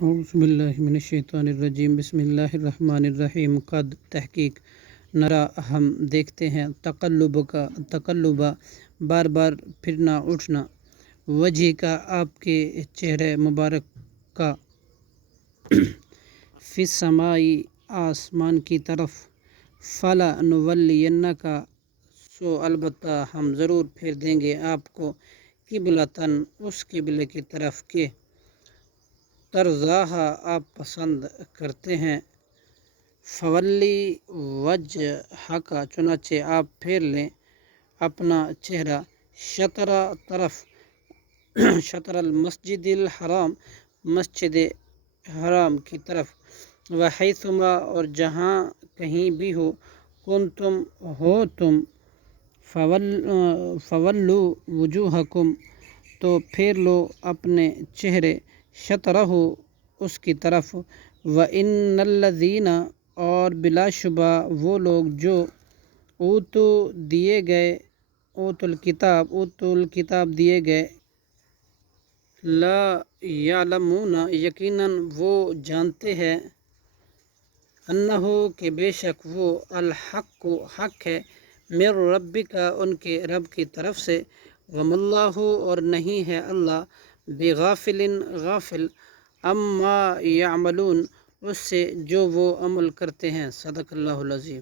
اعوذ باللہ من الشیطان الرجیم بسم اللہ الرحمن الرحیم قد تحقیق نرا ہم دیکھتے ہیں تقلبہ بار بار پھرنا اٹھنا وجہ کا آپ کے چہرے مبارک کا فی السمائی آسمان کی طرف فَلَنُوَلِّيَنَّكَ سو البتہ ہم ضرور پھیر دیں گے آپ کو قبلتاً اس قبلے کی طرف کے ترضاہا آپ پسند کرتے ہیں فولی وجہک چنانچہ آپ پھیر لیں اپنا چہرہ شطر المسجد الحرام مسجد حرام کی طرف وحیثما اور جہاں کہیں بھی ہو کنتم ہو تم فولو وجوہکم تو پھیر لو اپنے چہرے شطرہ اس کی طرف وَإِنَّ الَّذِينَ اور بلا شبہ وہ لوگ جو اوتوا الکتاب دیے گئے لا یعلمون یقیناً وہ جانتے ہیں انہو کہ بے شک وہ الحق حق ہے من ربک ان کے رب کی طرف سے وما اللہ اور نہیں ہے اللہ بغافل غافل اما یعملون اس سے جو وہ عمل کرتے ہیں صدق اللہ العظیم۔